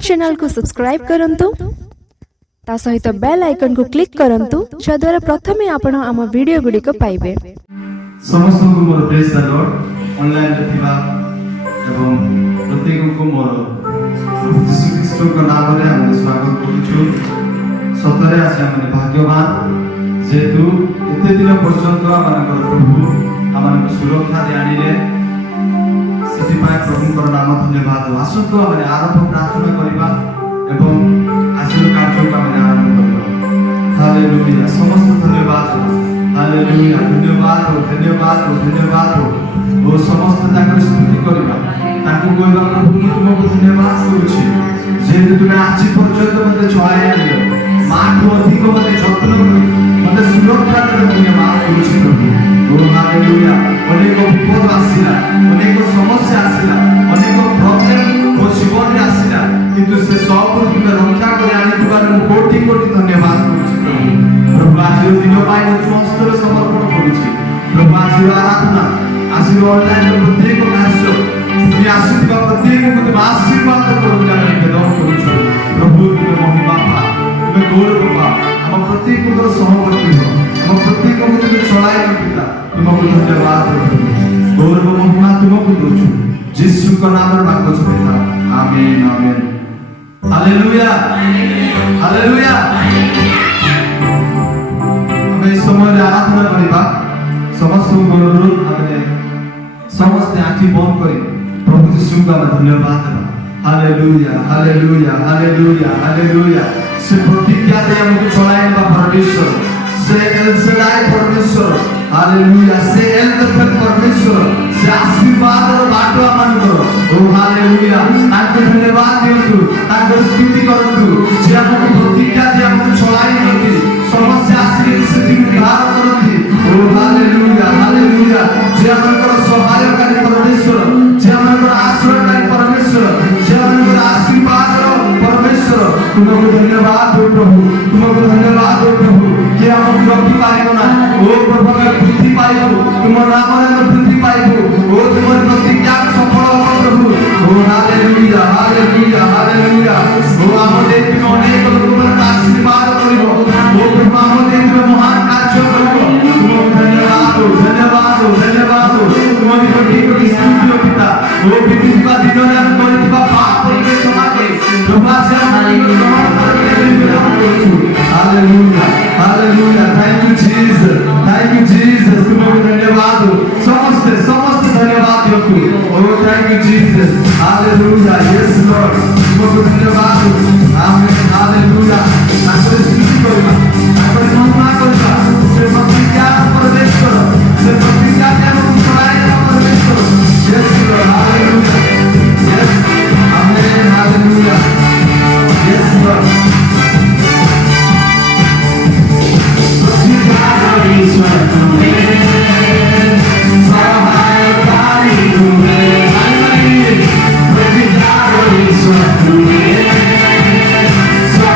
Channel को subscribe करंतु ता सहित बेल आइकन को क्लिक करंतु जद्वारा प्रथमे आपण आम वीडियो गुडी को पाइबे। समस्त को मोर प्रेज द लॉर्ड ऑनलाइन रे थिबा एवं प्रत्येक को मोर यीशु ख्रीष्ट को नाम रे हम स्वागत करूछु। सतरे आसे हम भाग्यवान जेतु एते दिन पर्यंत हमनकर प्रभु हमन सुरक्षा दे आनिले सेति पाए प्रभु नाम धन्यवाद। आसंतो हम आरंभ प्रार्थना करिबा एवं आशीर्वाद कार्य को हम आरंभ करिबा। हालेलुया समस्त धन्यवाद हालेलुया धन्यवाद धन्यवाद धन्यवाद ओ समस्त ताकर स्तुति करिबा ताको कहबा प्रभु तुमको धन्यवाद करूछि जे तुमे आज पर्यंत मते छळाय आनिलो माठो अधिक मते जत्न करि मते सुरक्षा कर धन्यवाद करूछि प्रभु। ओ हालेलुया अनेक विपद आसिला अनेक समस्या आसिला अनेक प्रॉब्लम ओ जीवन रे आसिला किंतु से सब तुमे रक्षा कर आनि दिबार कोटि कोटि धन्यवाद करूछि प्रभु। प्रभु आज दिन पाए समस्त समर्पण करूछि प्रभु आज आराधना आज ऑनलाइन प्रत्येक कार्य श्री आशीष प्रत्येक को तुम आशीर्वाद करो निवेदन करूछु प्रभु तुम महिमा पा तुम गौरव पा हम प्रत्येक को सहवर्ती हो हम प्रत्येक को तुम चलाए पिता तुमको धन्यवाद गौरव महिमा तुमको दोछु यीशु का नाम रे मांगो पिता आमीन आमीन हालेलुया हालेलुया। हमें समय आराधना करबा समस्त अनुरोध हमने समस्त आँखि बंद करी प्रभु यीशु का धन्यवाद देबा। हालेलुया हालेलुया हालेलुया हालेलुया से प्रतिज्ञा दे हमको चलाएबा परमेश्वर से एल शदाई परमेश्वर हालेलुया से एल दफर परमेश्वर से आशीर्वाद रो बाटो अमन करो ओ हालेलुया ताके धन्यवाद दियंतु ताके स्तुति करंतु जे हमको प्रतिज्ञा दे हमको चलाई करती समस्या आश्रित से उद्धार करती ओ हालेलुया हालेलुया जे हमको सहायकारी परमेश्वर जे हमको आश्रयकारी परमेश्वर जे हमको आशीर्वाद रो परमेश्वर तुमको धन्यवाद हो प्रभु तुमको धन्यवाद हो प्रभु कि हम वृद्धि पाइबो ना ओ प्रभु के वृद्धि पाइबो तुम नाम रे वृद्धि पाइबो ओ तुमर प्रतिज्ञा सफल हो प्रभु ओ हालेलुया हालेलुया हालेलुया ओ हम देखि अनेक लोक आशीर्वाद करिबो ओ प्रभु हम देखि महान कार्य करिबो तुमको धन्यवाद हो धन्यवाद हो धन्यवाद हो तुमको कोटि कोटि स्तुति पिता ओ बितिबा दिन रे हम करिबा पाप के क्षमा करी प्रभु से hallelujah hallelujah thank you Jesus तुमको धन्यवाद हो समस्त समस्त धन्यवाद हो ओ thank you Jesus hallelujah yes Lord तुमको धन्यवाद हो आमीन हालेलुया आखिर स्तुति करबा आखिर महिमा करबा से प्रतिज्ञा परमेश्वर से प्रतिज्ञा के हम चलाए परमेश्वर यस लॉर्ड हालेलुया यस आमीन hallelujah yes Lord So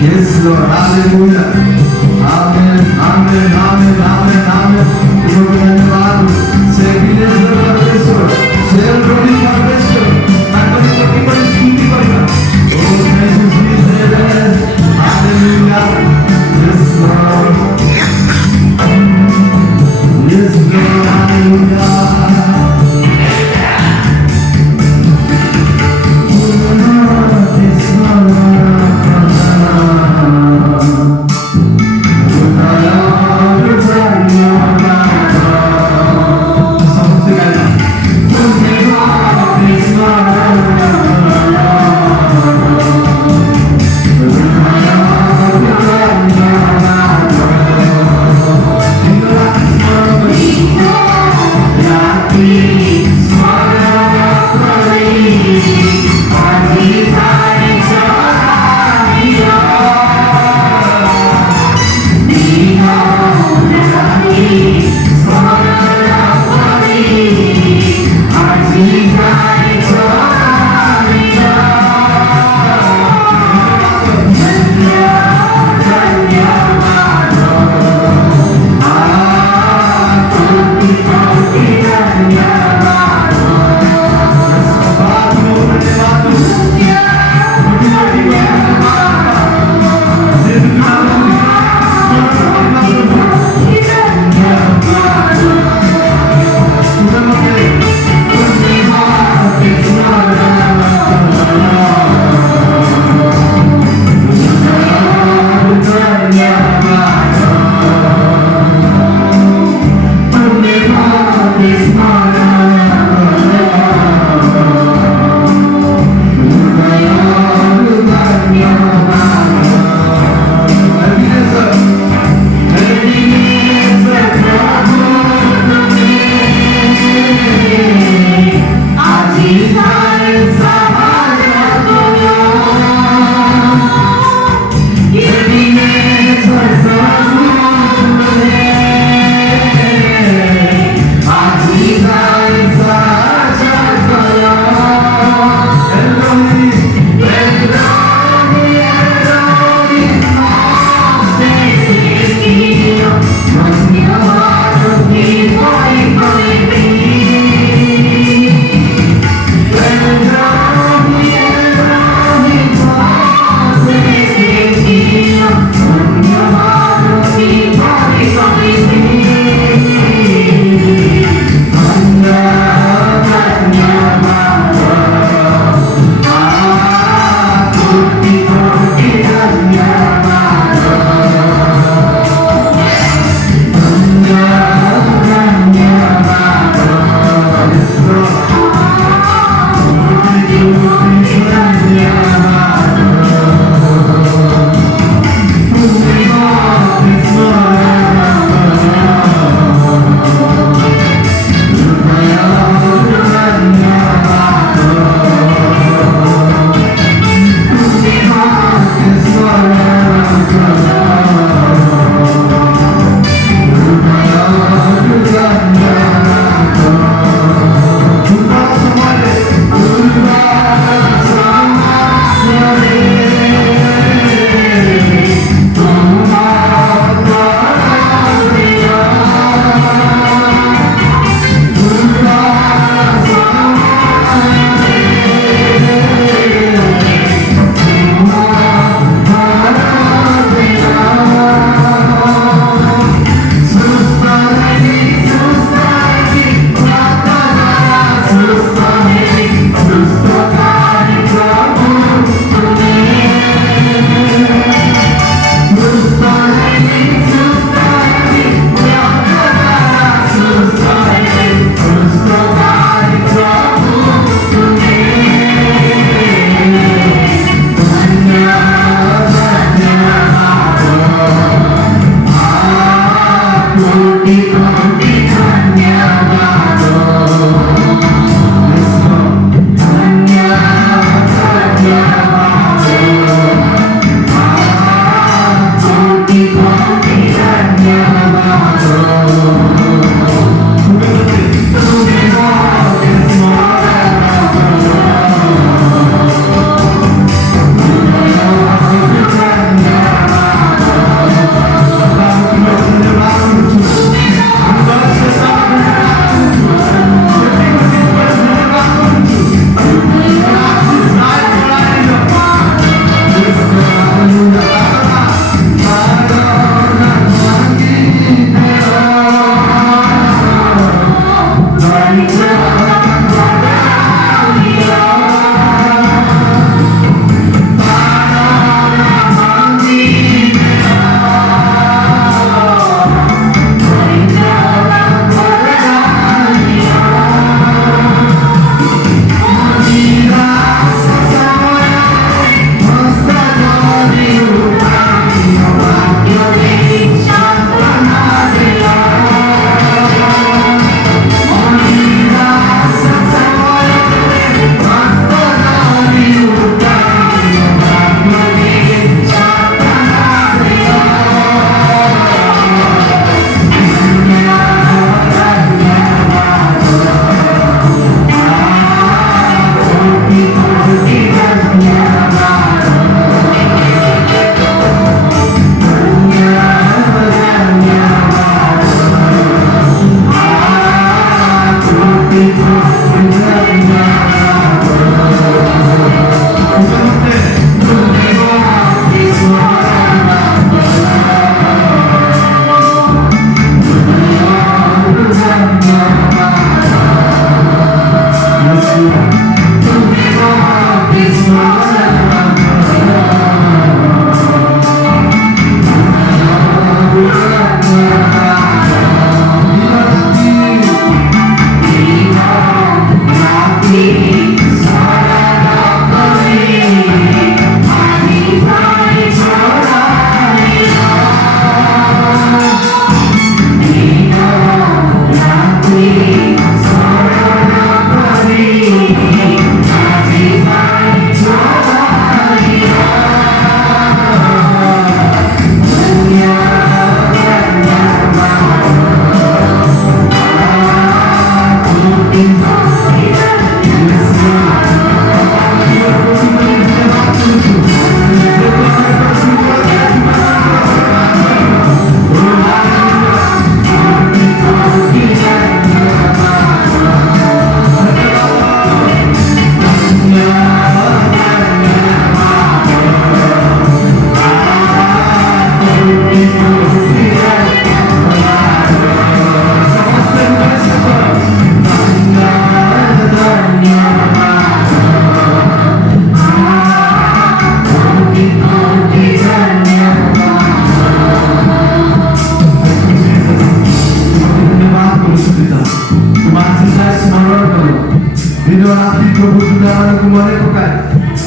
Yes, Lord. Hallelujah. Amen. Amen. Amen. Amen. Amen. Lord, धन्यवाद. Say, bless the परमेश्वर. Say, glory परमेश्वर. ताकि कोटि पर स्तुति करिना. Oh, thank you, Jesus. Hallelujah. Yes, Lord. Yes, Lord. Hallelujah.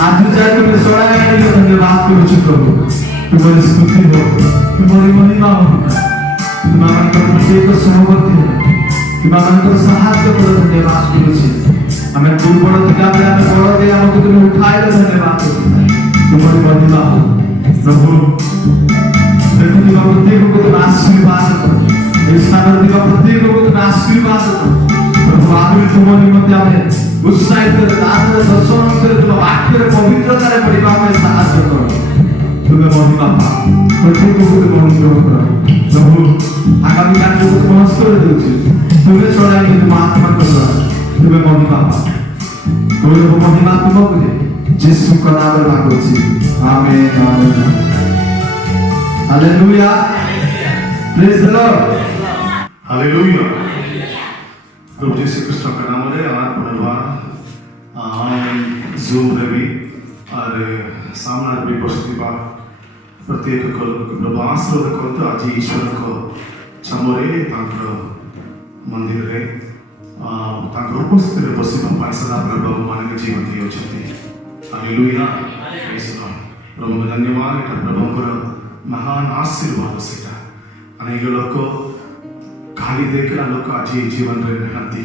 आज जाए तुम्हें सोड़ाए लिए धन्यवाद करो छु प्रभु तुम्हारी स्तुति हो तुम्हारी महिमा हो तुम्हारा प्रत्येक सहमति हो तुम्हारा सहायता करो धन्यवाद करो छु हमें दुर्बल थिला बेला में बड़ दे हमको तुम उठाए धन्यवाद करो तुम्हारी महिमा हो प्रभु देखो दिवा प्रत्येक को तुम आशीर्वाद करो इस स्थान दिवा प्रत्येक को तुम आशीर्वाद करो प्रभु आगे तुम्हारी मध्य में उत्साहित कर आदर दर्शन कर तुम वाक्य पवित्रता रे पड़िबा में सहायता करो तुम्हें महिमा पा प्रत्येक को तुम अनुग्रह करो प्रभु आगामी कार्य को तुम हस्त कर देउछि तुम्हें छोड़ाई तुम आत्मा करो तुम्हें महिमा पा तुम्हें महिमा तुमको दे यीशु का नाम में मांगुछि amen amen hallelujah praise the Lord hallelujah प्रभु यीशु ख्रीष्ट का नाम रे आर पुनर्वार जूम रे भी और सामना भी उपस्थित बा प्रत्येक को प्रभु आशीर्वाद करते आज ईश्वर को चमोरे तांकर मंदिर रे तांकर उपस्थित रे बसिबा पाए सदा प्रभु मान के जीवन दियो छथि हालेलुया प्रेज द लॉर्ड प्रभु धन्यवाद एटा प्रभुଙ୍କର महान आशीर्वाद सेटा अनेक लोक खाली देखला लोक आज जीवन रे नहंती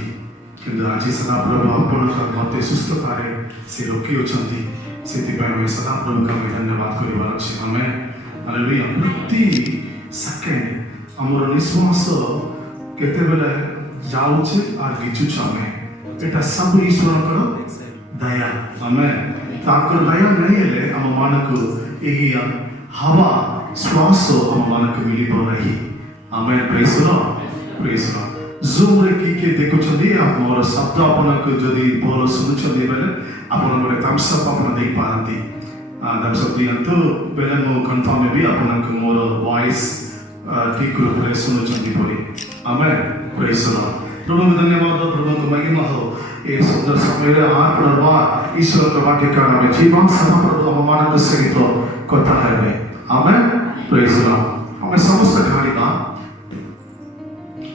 किंतु आज सदा प्रभु अपन मते सुस्थता रे से रोकी अछंती सेति पर हम सदा प्रभु का धन्यवाद करिवार अछि आमेन हालेलुया प्रति सेकेंड हमर निश्वास केते बेले जाउछि आ गिचु छमे एटा सब ईश्वर कर दया आमेन ताकर दया नहीं हेले हम मानको एही हवा श्वास हम मानको मिली रही आमेन praise the Lord praise the Lord zoom रे की देखुछथि हमर शब्द आपनको जदी बोल सुनुछथि बेले आपन गोटे थम्स अप आपन देई पारंती थम्स अप दियंतु बेले मो कंफर्म भी आपनको मोर वॉइस ठीक रूप रे सुनुछथि बोली आमेन प्रेज द लॉर्ड प्रभु धन्यवाद प्रभु को महिमा हो ए सुंदर समय रे आ प्रभु ईश्वर के वाक्य का नाम जीवन सदा प्रभु हमारा सहित कथा है आमेन प्रेज द लॉर्ड हमें समस्त कहानी का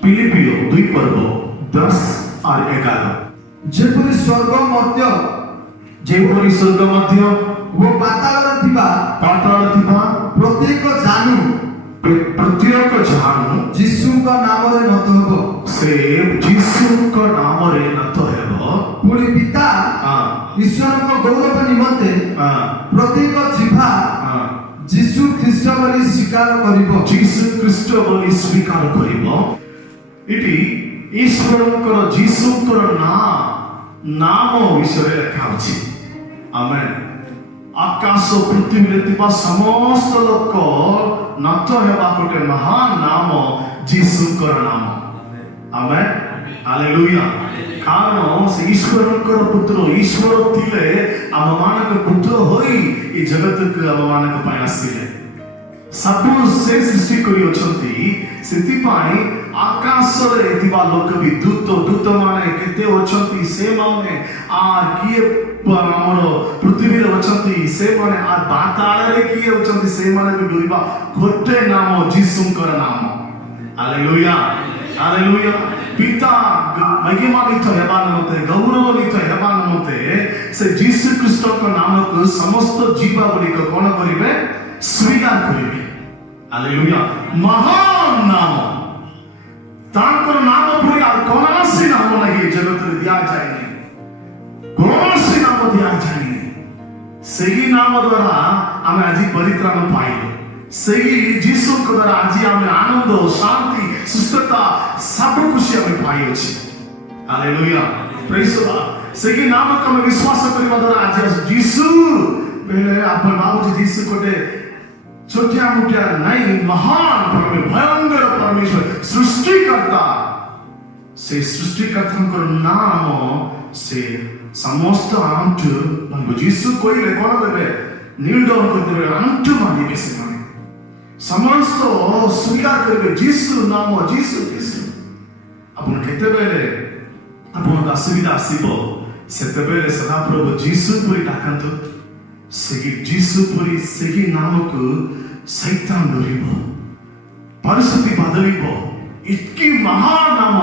फिलिपियो 2 पर्व 10 और 11 जेपरि स्वर्ग मध्य वो पाताल थिबा प्रत्येक जानू यीशु का नाम रे नत हबो से यीशु का नाम रे नत हेबो पुरी पिता ईश्वर को गौरव निमंते प्रत्येक जिह्वा यीशु ख्रीष्ट बोली स्वीकार करिवो यीशु ख्रीष्ट बोली स्वीकार करिवो इटी ईश्वरଙ୍କର ଯୀଶୁଙ୍କର ନାମ ବିଷୟରେ ଲେଖା ଅଛି ଆମେନ୍ आकाश पृथ्वी ଥିବା ସମସ୍ତ ଲୋକ ନାଚ ହେବା ଗୋଟେ ମହାନ ନାମ ଯୀଶୁଙ୍କର ନାମ ଆମେନ୍ ହାଲେଲୁୟା କାରଣ ସେ ଈଶ୍ୱରଙ୍କର ପୁତ୍ର ଈଶ୍ୱର ଥିଲେ ଆମମାନଙ୍କ ପୁତ୍ର ହୋଇ ଏ ଜଗତକୁ ଆମମାନଙ୍କ ପାଇଁ ଆସିଲେ ସବୁ ସେ ସୃଷ୍ଟି କରି ଅଛନ୍ତି ସେଥିପାଇଁ आकाशरे थिबा लोक भी दूत माने केते अछंती से माने आ किए हमर पृथ्वी रे अछंती से माने आ पाताल रे किए अछंती से माने भी डुरिबा गोटे नाम यीशुଙ୍କର नाम हालेलुया हालेलुया पिता महिमान्वित हेबा नमते गौरवान्वित हेबा नमते से यीशु ख्रीष्टଙ୍କ नामକୁ समस्त जीवा गुडी को कोन करिवे स्वीकार करिवे हालेलुया महान नाम तांकर नाम पूरी कौनसी नाम नहीं जगत रे दिया जाएगी कौनसी नाम दिया जाएगी सही नाम द्वारा हमें आज परित्राण पाइले सही यीशु को द्वारा आज हमें आनंद शांति सुस्थता सब कुछ हमें पाई अछि हालेलुया प्रेज द लॉर्ड सही नाम को हमें विश्वास करबा द्वारा आज यीशु पहले अपन बाबूजी यीशु कोटे छोटिया मोटिया नहीं महान भयंकर परमेश्वर सृष्टिकर्ता से सृष्टिकर्ता नाम से समस्त आंटू यीशु कोइले कोन देबे नील डाउन कर देबे आंटू मानिबे से माने समस्त स्वीकार करबे यीशु नाम यीशु अपन केते बेले अपन असुविधा आसीबो सेते बेले सदा प्रभु यीशु पुरी डाकंतु सही यीशु पुरी सही नाम को शैतान डरिबो परिस्थिति बदलिबो इतकी महान नाम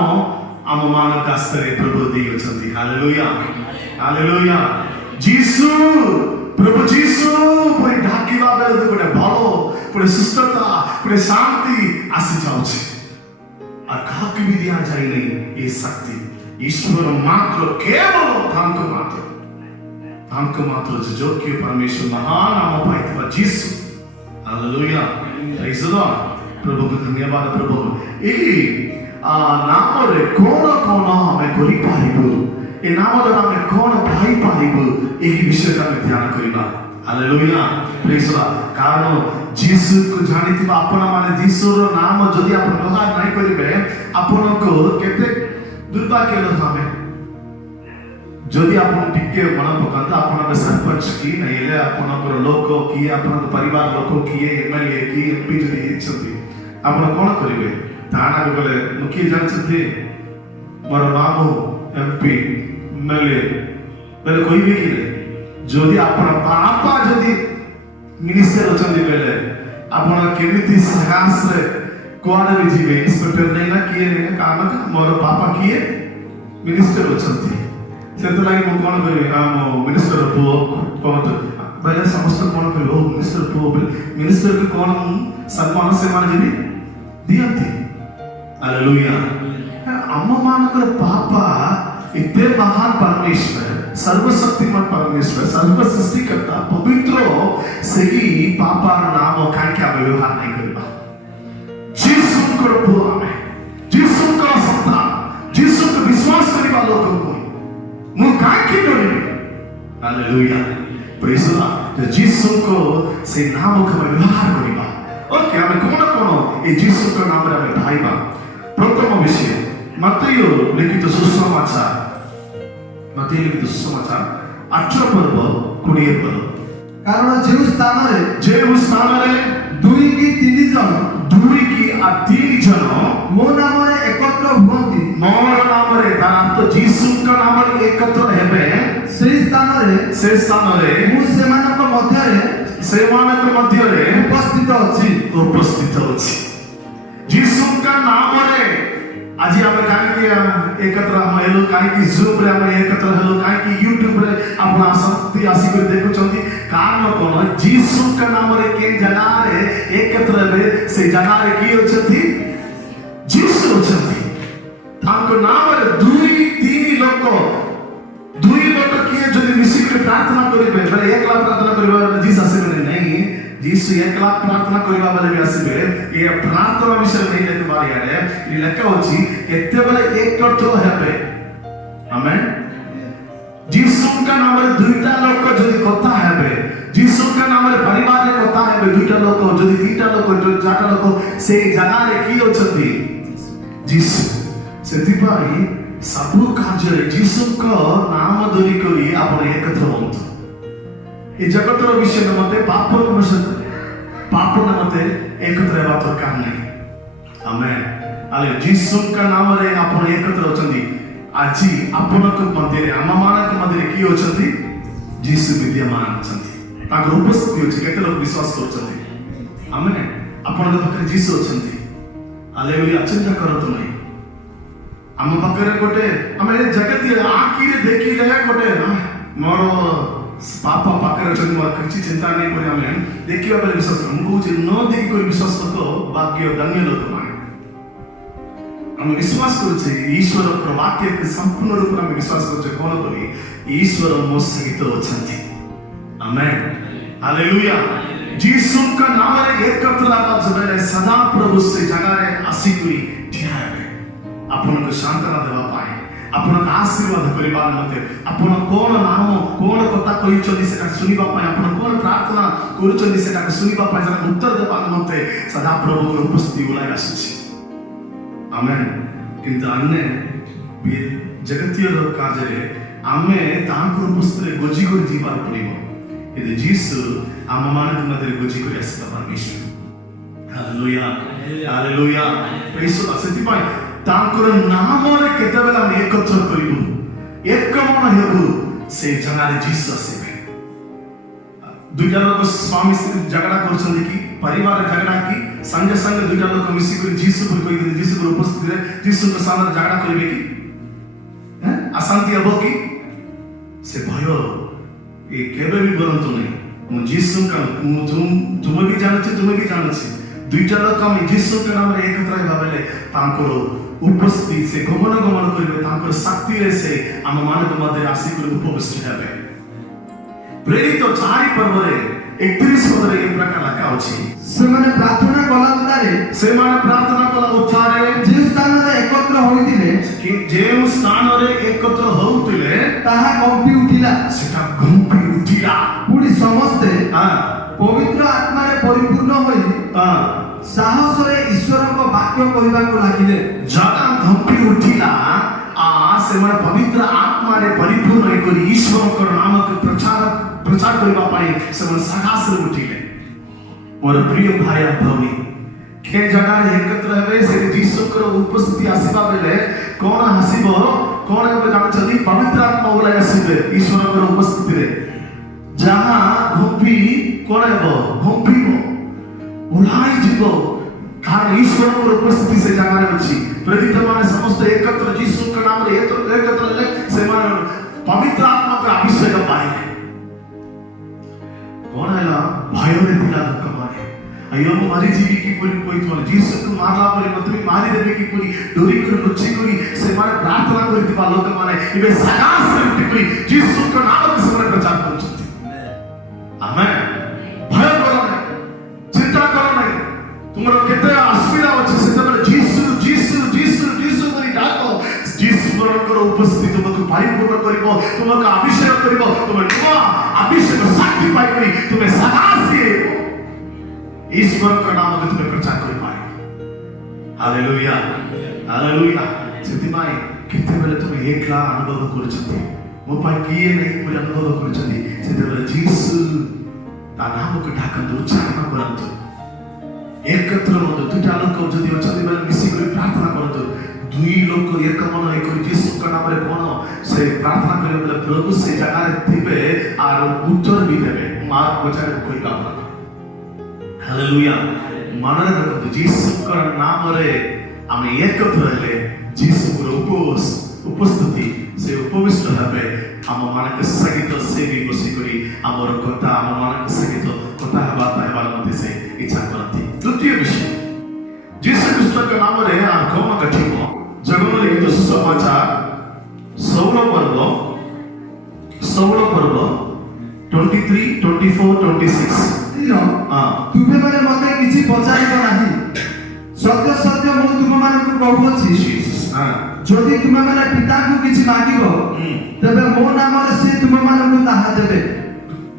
आम मानक आस्तरे प्रभु देई अछंती हालेलुया हालेलुया यीशु प्रभु जीसु पुरी ढाकिला बेले गोटे भलो पुरी सुस्थता पुरी शांति आसी जाउछि आ काहाकि भी दिया जाय नहीं ए शक्ति ईश्वर मात्र केवल तांको मात्र जो कि परमेश्वर महान नाम पाइथिबा जीसु हालेलुया प्रेज द लॉर्ड प्रभु को धन्यवाद प्रभु एही नाम रे कोन हमें करि पाइबो ए नाम द्वारा हमें कोन पाई पाइबो एही विषय का ध्यान करिबा हालेलुया प्रेज द लॉर्ड कारण जीसु को जानिथिबा आपण माने जीसुर नाम जदि आपण व्यवहार नहीं करिबे आपण को केते दुर्भाग्य हमें जदि आपण टिके मन पकांत आपण सरपंच की नहीं ले आपण लोक की आपण परिवार लोक की एमएलए की एमपी जदि इच्छति आपण कोन करिवे ताना गले मुखी जानछथि मोर बाबू एमपी एमएलए बेले कोई भी की जदि आपण पापा जदि मिनिस्टर अछंदी बेले आपण केमिति साहस रे कोआडे भी जीवे इंस्पेक्टर नहीं ना किए नहीं काम मोर पापा किए मिनिस्टर अछंती सेतो लागि मो कोन करिवे मो मिनिस्टर पो कोन बेले समस्त कोन करिवो मिनिस्टर पो मिनिस्टर के कोन सम्मान से मान जनी दियंती हालेलुया अम्मा मानकर पापा इतने महान परमेश्वर सर्वशक्तिमान परमेश्वर सर्व सृष्टिकर्ता पवित्र सही पापा नाम काहे के व्यवहार नहीं करबा जीसु को पुआ में जीसु का संतान जीसु को विश्वास करबा लोक को मु काहे के डरे हालेलुया प्रेज द लॉर्ड जीसु को से नाम का व्यवहार करबा ओके हमें कोन ए जीसु का नाम रे हमें भाईबा प्रथम विषय मत्तय लिखित सुसमाचार 18 पर्व 20 पर्व कारण जेउ स्थान रे 2 की 3 जन मो नाम रे एकत्र हुअंती मोर नाम रे तार जीसु का नाम रे एकत्र हेबे से स्थान रे मु सेमानक मध्य रे उपस्थित अछि जीसु का नाम रे आज हम काहे एकत्र हम हेलो काहे कि जूम रे हम एकत्र हेलो काहे कि YouTube रे आपण आसक्ति आसी कर देखो चंदी कारण कोन जीसु का नाम रे के जगह रे एकत्र हेबे से जगह रे की होछथि जीसु होछथि तांको नाम रे 2-3 लोक किए जदि मिसी कर प्रार्थना करिबे बेले एकला प्रार्थना करिबा जीसस आसे नहीं जीसु एकला प्रार्थना करिबा बेले भी आसीबे ये प्रार्थना विषय नहीं लेते बारी आडे ये लेखा होची केते बेले एकत्र हेबे आमेन जीसु का नाम रे दुईटा लोक जदि कथा हेबे जीसु का नाम रे परिवार रे कथा हेबे दुईटा लोक जदि तीनटा लोक चारटा लोक से जगह रे की होचथि जीसु सेति पाई सबु कार्य रे जीसु को नाम धरि करी आपण एकत्र होंतु ये जगतर विषय मते पाप ने मते एकत्र हेबा दरकार नहीं आमेन आले जीसु का नाम रे आपण एकत्र होचंदी आजी आपनक मध्य रे आमामानक मध्य रे की होचंदी जीसु विद्यमान होचंदी ताक उपस्थिति होची केते लोक विश्वास करचंदी आमेन आपनक पाखरे जीसु होचंदी हालेलुया चिंता करत नहीं आम पाखरे गोटे आमे जगत आखी रे देखिले गोटे मोर पापा पाकर चंद मोर किछि चिंता नहीं करे हमें देखिबा बेले विश्वास हम कहू न देखि कोई विश्वास करतो भाग्य धन्य लोक माने हम विश्वास करू छे ईश्वर पर वाक्य के संपूर्ण रूप में विश्वास करू छे कोन करी ईश्वर मो सहित अछंती आमेन हालेलुया जीसु का नाम रे एकत्र लागा जबे सदा प्रभु से जगह रे आसी कोई ठियाबे आपन को शांतना देबा पाए आपण आशीर्वाद करिबा मते आपण कोन नाम कोन कथा कहि चली सेटा सुनिबा पाए आपण कोन प्रार्थना करू चली सेटा सुनिबा पाए जरा उत्तर देबा मते सदा प्रभु को उपस्थिति उलाई आसी आमेन किंतु अन्य जगतीय लोक कार्य रे आमे तांको उपस्थिति रे गोजी कर जीवार पड़िबो यदि जीसु आम मानक मते गोजी कर आसी परमेश्वर हालेलुया हालेलुया प्रेज द सेति पाए तांकर नाम रे केते बेला हम एकत्र करिबु एक मन हेबु से जगह रे जीसस आसीबे दुईटा लोक स्वामी स्त्री झगड़ा करछन्ती कि परिवार झगड़ा की संगे संगे दुईटा लोक मिसी कर जीसस पर कहि दे जीसस पर उपस्थित रे जीसस के सामने झगड़ा करिबे कि अशांति हबो कि से भय ये केबे भी बोलंतु नहीं मु जीसु का तुम भी जानछि दुईटा लोक हम जीसु के नाम रे एकत्र भाबले तांकर उपस्थिति से गमन करिवे तांकर शक्ति रे से हम मानव मध्य आसी कर उपविष्ट हेबे प्रेरित 4 पर्व रे 31 पद रे एक प्रकार लगा अछि से माने प्रार्थना कला उतारे जे स्थान रे एकत्र होइतिले कि जे स्थान रे एकत्र होउतिले ताहा कंपी उठिला सेटा कंपी उठिला पुरी समस्ते हां पवित्र आत्मा रे परिपूर्ण होई साहस रे ईश्वर को वाक्य कहबा को लागिले जगा कंपी उठिला से माने पवित्र आत्मा रे परिपूर्ण होई करी ईश्वर को नाम के प्रचार करबा पाई से माने साहस रे उठिले मोर प्रिय भाई भौनी के जगह एकत्र हेबे से जीसु कर उपस्थिति आसीबा बेले कोन हसिबो कोन हेबे जान छथि पवित्र आत्मा ओला आसीबे ईश्वर कर उपस्थिति रे जहां घुपी कोन हेबो घुपीबो उलाई जिवो कारण ईश्वर कर उपस्थिति से जगह रे अछि प्रेरित माने समस्त एकत्र जीसु के नाम रे एकत्र ले से माने पवित्र आत्मा का अभिषेक पाइले कोन हैला भय रे दिला कमाने अयो मारी जीवी की पूरी कोई तो जीसु को मारला परे मतलब मारी देबे की पूरी डोरी कर लुच्ची करी से माने प्रार्थना करती बा लोक माने इबे सगास करती पूरी जीसु को नाम के समय प्रचार करछथि आमेन भय करो नहीं चिंता करो नहीं तुमरो केते असुविधा अछि से तबे जीसु करी डाको जीसु कर उपस्थिति तुमको परिपूर्ण करिवो तुमको अभिषेक करिवो तुम अभिषेक शक्ति पाई करी तुम्हें सगास दिएबो ईश्वर का नाम के तुम्हें प्रचार कर पाए हालेलुया हालेलुया सेतिमाई किते बेले तुम्हें एकला अनुभव करछथि मो पाई किए नहीं पूरे अनुभव करछथि सेते बेले जीसु ता नाम के ढाकन उच्चारण करंतु एकत्र होतो दुटा लोक जदि अछथि बेले मिसी कर प्रार्थना करंतु दुई लोक एक मन एक जीसु का नाम रे कोन से प्रार्थना करे बेले प्रभु से जगह रे थिबे आर उत्तर भी देबे मार बचार कोई बात हालेलुया मनरे देखो जीसु का नाम रे हम एकत्र हेले जीसु को उपस्थिति से उपविष्ट हेबे हम मानक सहित सेवी बसी करी हमर कथा हम मानक सहित कथा हेबा मते से इच्छा करथि द्वितीय विषय जीसु ख्रीष्ट के नाम रे आ कम कठिनो जगन लिखित सुसमाचार 16 पर्व 23 24 26 तुमे माने मते किछि पचारिबो नाही सत्य सत्य मु तुम मानकु कहूछि जदि तुमे माने पिता को किछि मागिबो तबे मो नाम रे से तुम मानकु ताहा देबे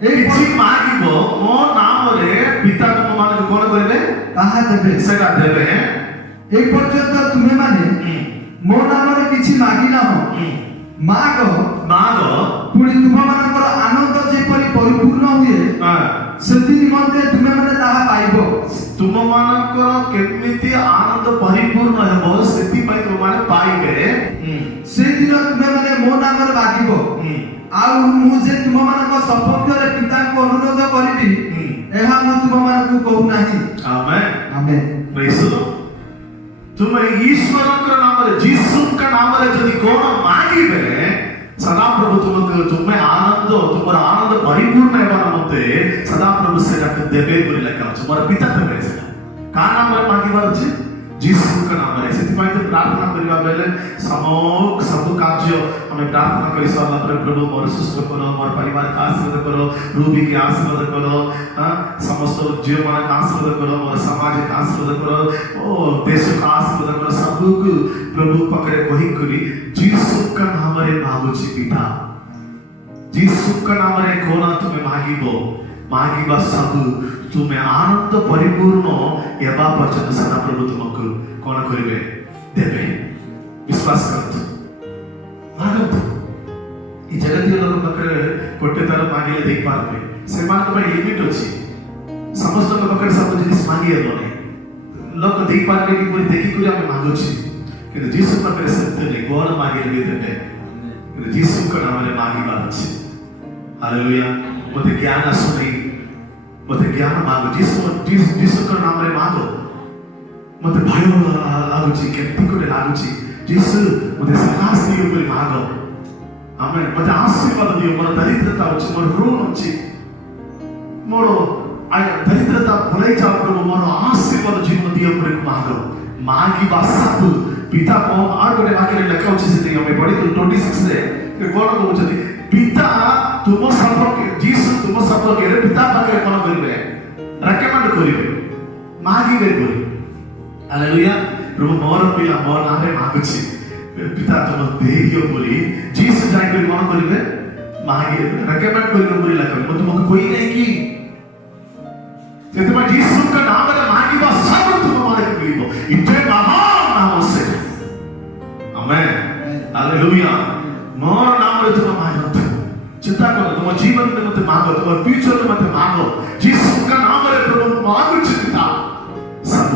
किछि मागिबो मो नाम रे पिता तुम मानकु कोन करबे ताहा देबे सेटा देबे ए पर्यंत तुमे माने मो नाम रे किछि मागिना हो मागो पुणी तुम मानकर आनंद जेपरि परिपूर्ण हुए सेति निमंते तुमे माने ताहा पाइबो तुम मानकर केमिति आनंद परिपूर्ण हेबो सेति पय तुम माने पाइबे से दिन तुमे माने मो नाम रे मागिबो आ मु जे तुम मानक सपक्ष रे पिता को अनुरोध करिबी एहा मु तुम मानकु कहू नाही आमेन आमेन प्रेज तुम ईश्वर का नाम रे जीसु का नाम रे जदि कोन मागिबे सदा प्रभु तुमको तुम्हें आनंद तुम्हारा आनंद परिपूर्ण है बार मते सदा प्रभु से जाके देबे बोले लगा तुम्हारा पिता देबे से का नाम रे मागिबार अछि जीसु का नाम रे सेति पाई तो प्रार्थना करिबा बेले सब कार्य हमें प्रार्थना करि साला प्रभु मोर सुस्त करो मोर परिवार का आशीर्वाद करो रूबी के आशीर्वाद करो समस्त जीव मन का आशीर्वाद करो मोर समाज का आशीर्वाद करो ओ देश का आशीर्वाद करो सब प्रभु पकड़े कहि करी जीसु का नाम रे मागुछि पिता जीसु का नाम रे कोना तुम्हें मागिबा सब तुम्हें आनंद परिपूर्ण एबा पर्यंत सदा प्रभु तुमको कोन करिवे देबे विश्वास करत मागत ई जगतीय लोक पकड़े कोटे तार मागिले देख पारबे से मान को लिमिट अछि समस्त लोक पकड़े सब जिनिस मागिए बने लोक देख पारबे कि कोई देखि कोइ हम मागुछि कि जीसु पकड़े सत्य ने कोन मागिले देबे कि जीसु का नाम रे मागिबा अछि हालेलुया मते ज्ञान सुनी मते ज्ञान मागो जीसु का नाम रे मागो मते भय लागुछि केति कोटे लागुछि जीसु मते साहस दियो बोली मागो आमेन मते आशीर्वाद दियो मोर दरिद्रता अछि मोर ऋण अछि मोर दरिद्रता भुलाई जाओ प्रभु मोर आशीर्वाद जीवन दियो पर मांगो मांगी बासाबु पिता को आर गोटे वाक्य लेखा अछि से हमें पढ़ी 26 रे कोन कहउछथि पिता तुम संपर्क जीसु तुम संपर्क रे पिता पाखे कोन करिवे रेकमेंड करिवे मांगी बेबो हालेलुया प्रभु मोर पिला मोर नारे मांगछि पिता तुम देहियो बोली जीसु जाय कर कोन करिवे मांगी रेकमेंड करिवे बोली लाग म तुमको कोई नहीं की सेतमा जीसु का नाम रे मांगी बा सब तुम माने मिलिबो इते महान नाम से आमेन हालेलुया मोर नाम रे तुम मांगो चिंता करो तुम जीवन में मत मांगो तुम फ्यूचर में मत मांगो जीसु का नाम रे प्रभु मांगो चिंता सब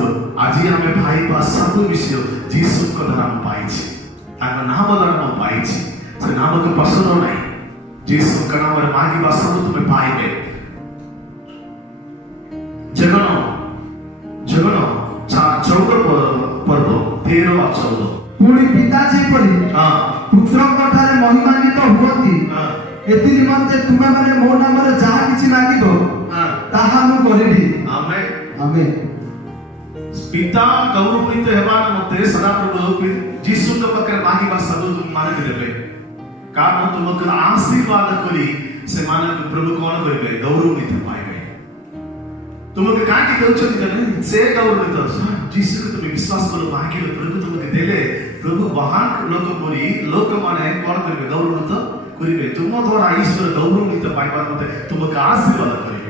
आज हमें भाई बा सब विषय जीसु का नाम पाइछि ताका नाम द्वारा पाइछि से नाम के पसंद नहीं जीसु का नाम रे मांगी बा सब तुम्हें पाइबे जगनो जगनो 14 पर्व 13 और 14 पुणी पिता जेपरि हां पुत्रक ठारे महिमान्वित हुअति एति निमंते तुमे माने मो नाम रे जहा किछि मांगिबो ताहा मु करिबी आमेन आमेन पिता गौरवान्वित हेबान मते सदा प्रभु जीसु के पकरे मांगी बा सब तुम माने देबे कारण तुमक आशीर्वाद करी से माने प्रभु कोन करिबे गौरवान्वित पाइबे तुमके काकी कहउछथि जने से गौरवान्वित जीसु के तुम विश्वास करो मांगी प्रभु तुमके देले प्रभु महान लोक परि लोक माने कोन करिबे गौरवान्वित करिबे तुम द्वारा ईश्वर गौरवान्वित पाइबार मते तुमके आशीर्वाद करिबे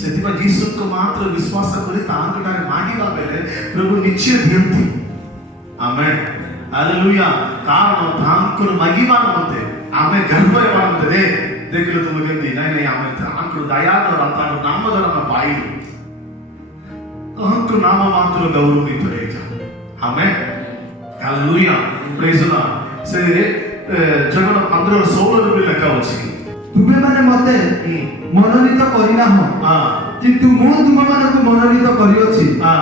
सेतिबा जीसु को मात्र विश्वास करी तांकटारे मांगीबा बेले प्रभु निश्चय दियंती आमेन हालेलुया कारण तांकर मांगीबा मते आमे गर्व हेबार मते दे देखलो तुम केमती नहीं आमे तांकर दया और तांकर नाम द्वारा हम पाई तांकर नाम मात्र गौरवान्वित रहेगा आमेन हालेलुया प्रेज द लॉर्ड से जगन 15 और 16 रे लिखा अछि तुमे माने मते मनोनीत करिना हो किंतु मो तुम माने को मनोनीत करियोछि आ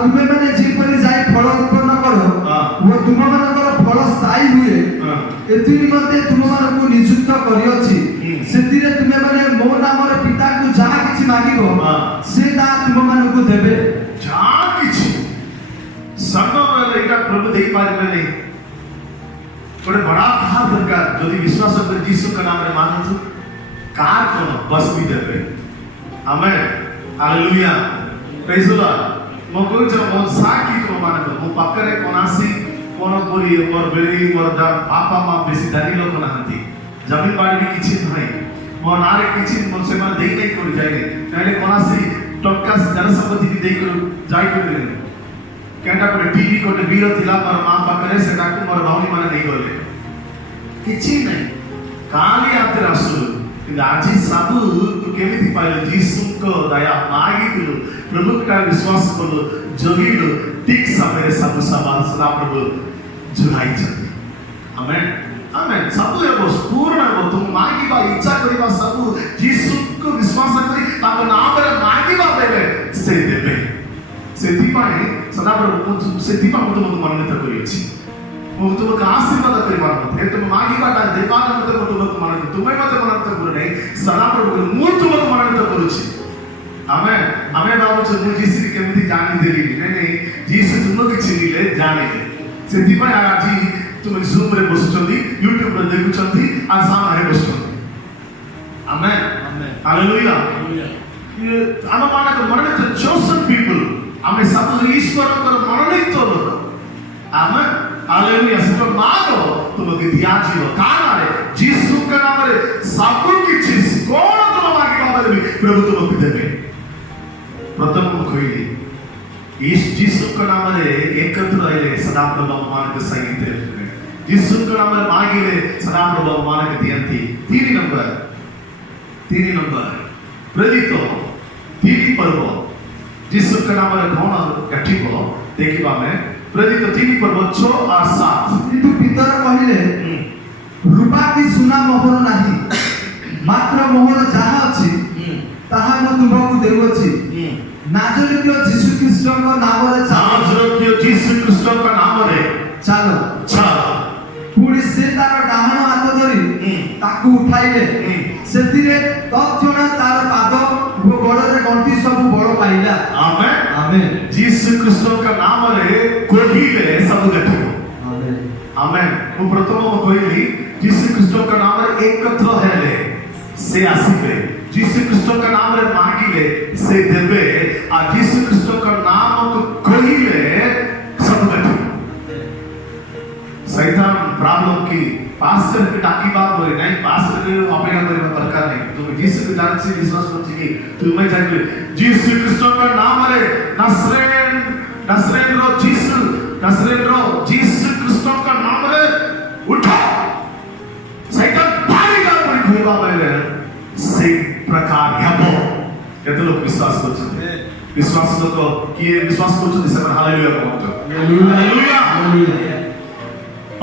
तुमे माने जेपरि जाय फल उत्पन्न करो वो तुम माने कर फल स्थायी हुए एति निमते तुम माने को नियुक्त करियोछि सेतिरे तुमे माने मो नाम रे पिता को जहा किछि मांगिबो से ता तुम माने को देबे जहा किछि सनो रे एटा प्रभु देई पारिबे नहीं थोड़े बड़ा कार दरकार यदि विश्वास कर जीसु का नाम रे मांगो कार कोन बस भी देबे आमेन हालेलुया प्रेज द लॉर्ड मो कोइ छ मो साकी को माने मो पकरे कोनासी कोन कोरी मोर बेरी मोर दा पापा मा बेसी दानी लोक नहंती जमीन बाड़ी किछि नै मो नारे किछि मो से मा देई नै कोरी जाय नै कोनासी टक्का जन संपत्ति देई कर जाय कर केंटा को टीवी को वीर थिला पर मां पाकरे से डाकू मोर भावनी माने नहीं गले किछि नहीं काली आते रसुल कि आज सब केमिति पाइलो जीसु को दया मागी दिलो प्रभु का विश्वास करो जोगिलो ठीक समय सब सदा प्रभु जुलाई चलते आमेन आमेन सब एबो पूर्ण एबो तुम मागी बा इच्छा करिबा सब जीसु को विश्वास करी ताको नाम रे मागी बा देबे से देबे सेति पाए सदा प्रभु सेति पा तुमको मनोनीत करिछि मो तुमको आशीर्वाद करिबा मते तुम मागी बाटा देबान मते तुमको मनोनीत तुमे मते मनोनीत करू नै सदा प्रभु मो तुमको मनोनीत करूछि आमेन आमे बाबू छ जीसु केमिति जानि देली नै जीसु तुमको चिनिले जानिले सेति पाए आज तुम जूम रे बसुछंती यूट्यूब रे देखुछंती आ सामने बसुछंती आमेन आमेन हालेलुया आम मानक मनोनीत चोसन पीपल आमे सब ईश्वर को मनोनीत लोक आमेन हालेलुया सब मानो तुमके दिया जीव काना रे जीसु के नाम रे सब किछि कोन तुम मागी बाबा देबी प्रभु तुमके देबे प्रथम कहली इस जीसु के नाम रे एकत्र रहले सदा प्रभु मान के संगीत रे जीसु के नाम रे मागिले सदा प्रभु मान के दियंती तीन नंबर प्रेरित तीन पर्व जीसु के नाम रे कोन गठिबो देखिबा में प्रेरित तीन पर्व 6 और 7 किंतु पितर कहिले रूपा की सुना मोहर नाही मात्र मोहर जहा अछि ताहा म तुमको देउछि नाजरेत यीशु ख्रीष्ट का नाम रे नाजरेत यीशु ख्रीष्ट का नाम रे चलो चलो पुणी से तार डाहण ତାକୁ ଉଠାଇଲେ ସେଥିରେ ତତ୍କ୍ଷଣ ତାର ପାଦ ଓ ଗୋଡ଼ରେ ଗଣ୍ଠି ସବୁ ବଳ ପାଇଲା। आमेन ଆମେନ୍ यीशु ख्रीष्ट का नाम रे कोहिले सब देखो ଆମେନ୍ आमेन ମୁଁ ପ୍ରଥମ କହିଲି यीशु ख्रीष्ट का नाम रे एकत्र ହେଲେ ସେ ଆସିବେ यीशु ख्रीष्ट का नाम रे मांगिले से देबे आ यीशु ख्रीष्ट का नाम को कोहिले सब देखो शैतान प्रॉब्लम की पास्टर के टाकी बात बोले नहीं पास्टर के अपेक्षा करने दरकार नहीं तुम यीशु के नाम से विश्वास करते कि तुम्हें चाहिए यीशु ख्रीष्ट का नाम रे नसरेन रो यीशु ख्रीष्ट का नाम रे उठा शैतान भारी का पड़ी खोवा पहले से प्रकार हेबो केते लोग विश्वास करते विश्वास लोग किए विश्वास करते से हालेलुया कहते हालेलुया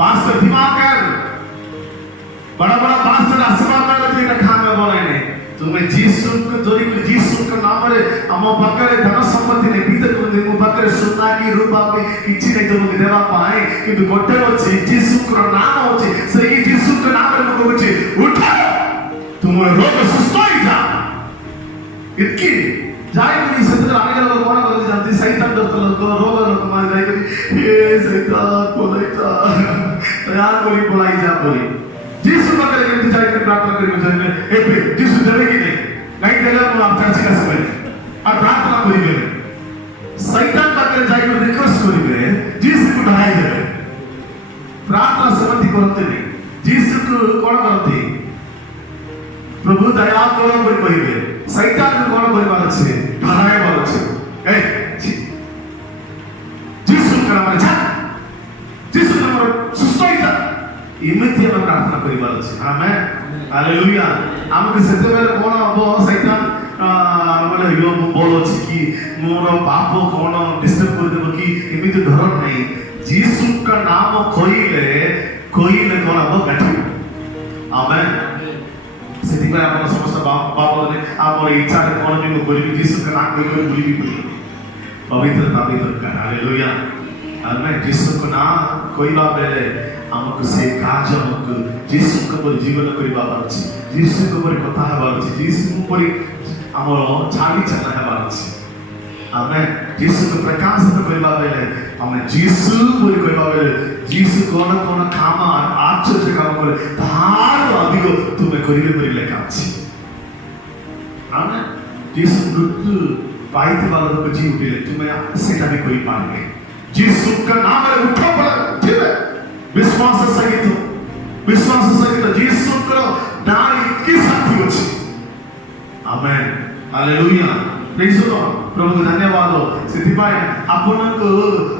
पास्टर दिमाग कर बड़ा पास्टर आशीर्वाद करते हैं खाने बोले नहीं तुम्हें यीशु का नाम रे हम पकड़े धन संपत्ति ने भीतर को देखो पकड़े सुनना की रूपा में किसी नहीं तुमको देवा पाए किंतु गोटे होची यीशु का नाम होची सही यीशु का नाम रे मुको होची उठा तुम्हारे रोग सुस्त हो जा इतकी जाए कोई सत्तर आने का लोग कौन बोलते जानते शैतान डरता लोग रोग लोग मार जाए ये शैतान बोलेगा तैयार कोई बोलाई जा बोली यीशु पकड़ के जाए के प्रार्थना करेंगे जाने ए पे यीशु देवेगी नहीं देगा तो आप चर्च का समय और प्रार्थना करेंगे शैतान पकड़ जाए के रिक्वेस्ट करेंगे यीशु को डराई देवे प्रार्थना समर्थी करते नहीं यीशु को कौन करते प्रभु दया करो बोल कहिबे शैतान को कौन करबार छै डराए बार छै ए यीशु का नाम जा यीशु नाम सुस्त हो जा इमिति हम प्रार्थना करिबार छै आमेन हालेलुया हमके सेते बेले कोन हबो शैतान बोले यो बोल अछि कि मोर पाप कोन डिस्टर्ब कर देबो कि इमिति डर नहीं यीशु का नाम खोइले कोन हबो गठी आमेन सेति पर अपन समस्त बाप ने हमर इच्छा के कोन भी बोली यीशु का नाम कोई बोली भी पवित्र कर हालेलुया आमेन यीशु का नाम कोई बात बेले हमको से काज हमको यीशु को पर जीवन करिबा अछि यीशु को पर कथा हेबा अछि यीशु पर हमर चाली चला हेबा अछि आमेन यीशु को प्रकाशित करिबा बेले हम यीशु पर करिबा बेले यीशु कोन काम आश्चर्य काम करे तार अधिक तुमे करिबे पर लेखा अछि आमेन यीशु मृत्यु पाइते वाला लोग जी उठे तुमे सेटा भी कोई पाएंगे यीशु का नाम रे उठो पड़ा ठीक है विश्वास सहित यीशु को दाई की शक्ति अछि amen hallelujah praise the Lord प्रभु धन्यवाद सेति पाए आपन को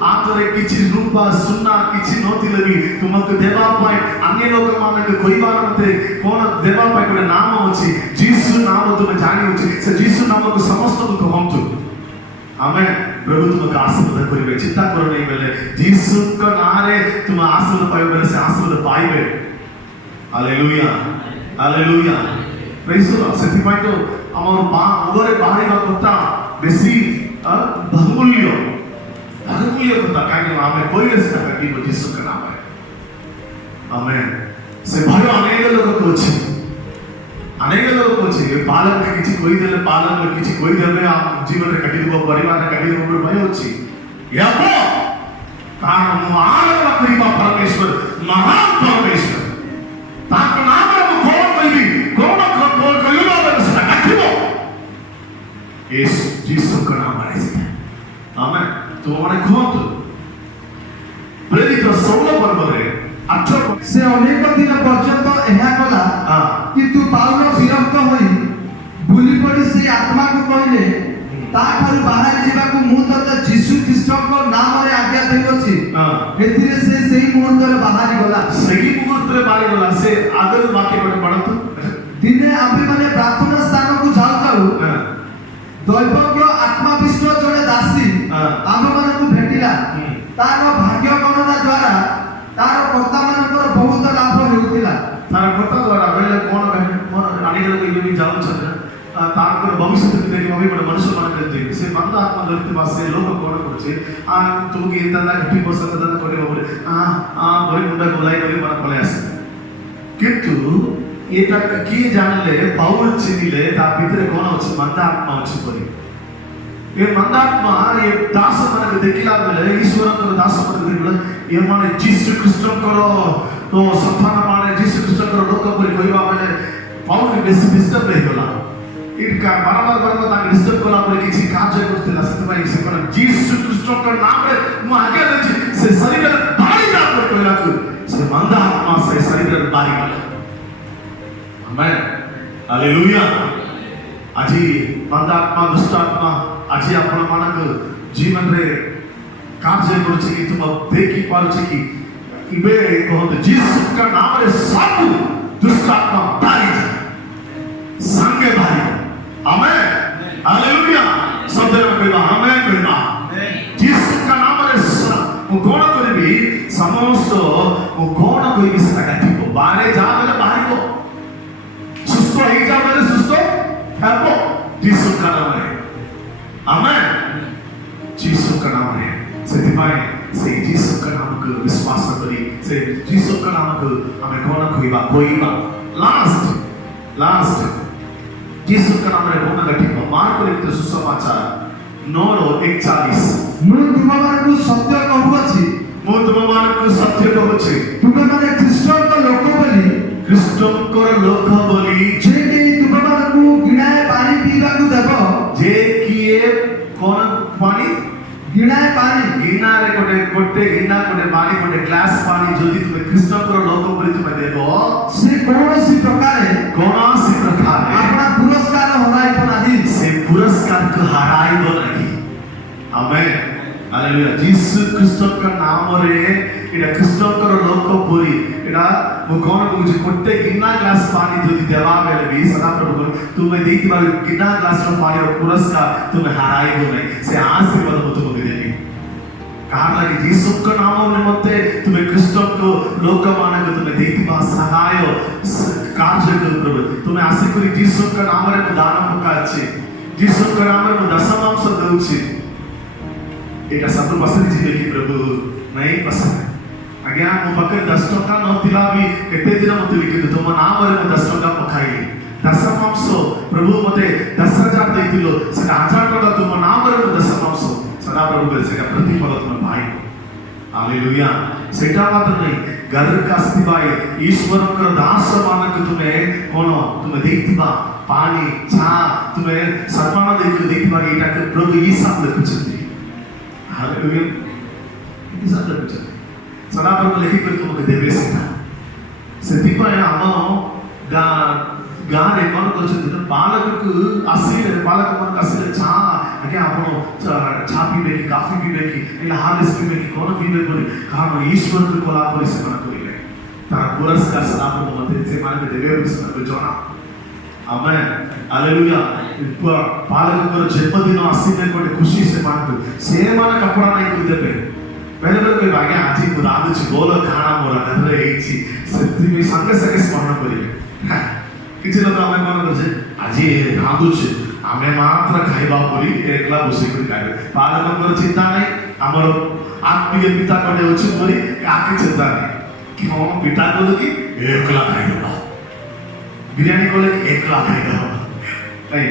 आतरे किछि रूपा सुनना किछि नथिले भी तुमको देवा पाए अन्य लोक मान के कोई बार मते कोन देवा पाए कोन नाम अछि यीशु नाम तुम जानि अछि से यीशु नाम को समस्त को कहंतु आमेन प्रभु तुमको आशीर्वाद करिबे चिंता करो नहीं बेले यीशु का नाम रे तुम आशीर्वाद पाइबे से आशीर्वाद पाइबे hallelujah hallelujah praise the Lord सेति पाए तो हमर ओगरे बाहरी कथा बेसी बहुमूल्य कथा काहे हमें कोई ऐसा कि यीशु का नाम है आमेन से भय अनेक लोग को अछि पालन के किछि कोई देले पालन में किछि कोई देले आप जीवन रे कटि दो परिवार रे कटि दो भय अछि याको कारण महान कृपा परमेश्वर महान परमेश्वर ताक नाम रे कोन कहि कोन कहिलो से कटिबो यीशु का नाम है आमेन तो माने कहत प्रेरित 16 पर्व रे से अनेक दिन पर्यंत एहा कला किंतु पाउल विरक्त होई भूली पड़ी से आत्मा को कहले ता पर बाहर जेबा को मु त यीशु ख्रीष्ट को नाम रे आज्ञा देउछि एथिरे से सही मुहूर्त रे बाहर गला से आगल वाक्य पढ़त दिने आपे माने प्रार्थना स्थान को जाऊ दैवज्ञ आत्माविष्ट जड़े दासी आम मान को भेटिला तार भाग्य गणना द्वारा तार कर्ता मानकर बहुत लाभ हेउतिला तार कर्ता द्वारा बेले कोन अनेक लोग इबे जाऊ छथि तार भविष्य देखि अभी बड़ मनुष्य मान करते से मंद आत्मा धरते वासे लोग कोन करछे तुमके इंतला 80% दान करे बोले बोले मुंडा गोलाई करे मन पळे आसे किंतु ଏଟା କିଏ ଜାଣିଲେ ପାଉଲ ଚିହ୍ନିଲେ ତା ଭିତରେ କଣ ଅଛି ମନ୍ଦାତ୍ମା ଅଛି ବୋଲି ଏ ମନ୍ଦାତ୍ମା ଏ ଦାସ ମାନଙ୍କୁ ଦେଖିଲା ବେଳେ ଈଶ୍ୱରଙ୍କର ଦାସ ମାନଙ୍କୁ ଦେଖିଲା ଏମାନେ ଯୀଶୁ ଖ୍ରୀଷ୍ଟଙ୍କର ସନ୍ତାନ ମାନେ ଯୀଶୁ ଖ୍ରୀଷ୍ଟଙ୍କର ଲୋକ ବୋଲି କହିବା ବେଳେ ପାଉଲ ବେଶୀ ଡିଷ୍ଟର୍ବ ହେଇଗଲା इनका बारंबार ताकि डिस्टर्ब कला पर किसी कार्य करते ना सकते भाई से पर जीसस क्रिस्टो का नाम रे मु आगे ले से शरीर बारी जा पर कहला कि से मंदा आत्मा से शरीर बारी गला आमेन हालेलुया আজি मंदा आत्मा दुष्ट आत्मा আজি आपण मानक जीवन रे कार्य करछि कि तुम देखि पारछि कि इबे कहत जीसस का नाम रे सब दुष्ट आत्मा बारी जा संगे बारी आमेन हालेलुया शब्द में कहबा आमेन कहबा जीसस का नाम रे मु कोन करबी समस्त मु कोन करबी सेटा काटिबो बारे जा बेले बाहरिबो सुस्त हे जा बेले सुस्त हेबो जीसस का नाम रे आमेन जीसस का नाम रे सेति पाए से जीसस का नाम को विश्वास करी से जीसस का नाम को हमें कोन कहबा लास्ट जीसस का नाम रे कोन गठिबो मार्क लिखित सुसमाचार 9:41 ମୁଁ ତୁମମାନଙ୍କୁ ସତ୍ୟ କହୁଅଛି ମୁଁ ତୁମମାନଙ୍କୁ ସତ୍ୟ କହୁଛି ତୁମେମାନେ ଖ୍ରୀଷ୍ଟଙ୍କ ଲୋକ ବୋଲି ଖ୍ରୀଷ୍ଟଙ୍କର ଲୋକ ବୋଲି ଯେ କେହି ତୁମମାନଙ୍କୁ ଗିଣାଏ ପାଣି ପିଇବାକୁ ଦେବ ଯେ କିଏ କୋନ ପାଣି ଗିଣାଏ ପାଣି ଗିନାରେ ଗୋଟେ ଗିନା ଗୋଟେ ପାଣି ଗୋଟେ ଗ୍ଲାସ ପାଣି ଯଦି ତୁମେ ଖ୍ରୀଷ୍ଟଙ୍କର ଲୋକ ବୋଲି ତୁମେ ଦେବ ସେ କୌଣସି ପ୍ରକାରେ अपना पुरस्कार हराइब नाही से पुरस्कार को हराइब नहीं आमेन हालेलुया जीसस ख्रीष्ट का नाम रे एटा ख्रीष्टकर लोक पुरी एटा मु कोन बुझी कोटे गिना ग्लास पानी जदी देवा बेले भी सदा प्रभु तुमे देइतिबा गिना ग्लास रो पानी रो पुरस्कार तुमे हराइब नहीं से आशीर्वाद मु तुमके देबी कारण लगी जीसस का नाम निमित्ते तुम्हें ख्रीष्ट को लोक मानक तुम्हें देइतिबा सहाय कार्य कर प्रभु तुम्हें आशा करी जीसस का नाम रे दान पकाछि जीसस का नाम रे दशमांश दउछि एटा सब पसंद जी कि प्रभु नहीं पसंद आज्ञा मो पके 10 टका न थिला भी केते दिन मते लिखि तुम नाम रे 10 टका पखाई दशमांश प्रभु मते 10,000 देतिलो से 1000 टका तुम नाम रे दशमांश सदा प्रभु करे से प्रतिफल तुम भाई हालेलुया सेटा मात्र नहीं घर का स्थिबाय ईश्वरकर दास मानक तुम्हें कोन तुम्हें देखिबा पानी चा तुम्हें सम्मान देखिबा एटा के प्रभु ईसा लिखुछथि हालेलुया ईसा लिखुछथि सदा प्रभु लिखि कर तुमके देबे सेटा सेति पाए हम गारे कोन करछथि बालक को आसीले बालक मन आसीले चा आगे आपण चा पीबे की कॉफी पीबे की इला हार्लिक्स पीबे की कोन पीबे बोली कारण ईश्वर को कोला बोली से मन करिले तार पुरस्कार सदा प्रभु मते से मान के देबे से जोना आमेन हालेलुया बालक को जन्मदिन आसीले कोटे खुशी से मान से मान कपड़ा नहीं को देबे पहले कोई आगे आजी को रात छि बोलो खाना मोरा नरे एछि सत्य में संगे संगे स्मरण करिले किछि लोक हमें कोन करछे आजी रांदु छि आमे मात्र खाइबा बोली एकला बसी कर खाइबे बालकଙ୍କର चिंता नहीं हमर आत्मीय पिता कोटे अछि बोली काके चिंता नहीं कि हम पिता को कि एकला खाइबा बिरयानी कोले एकला खाइबा नहीं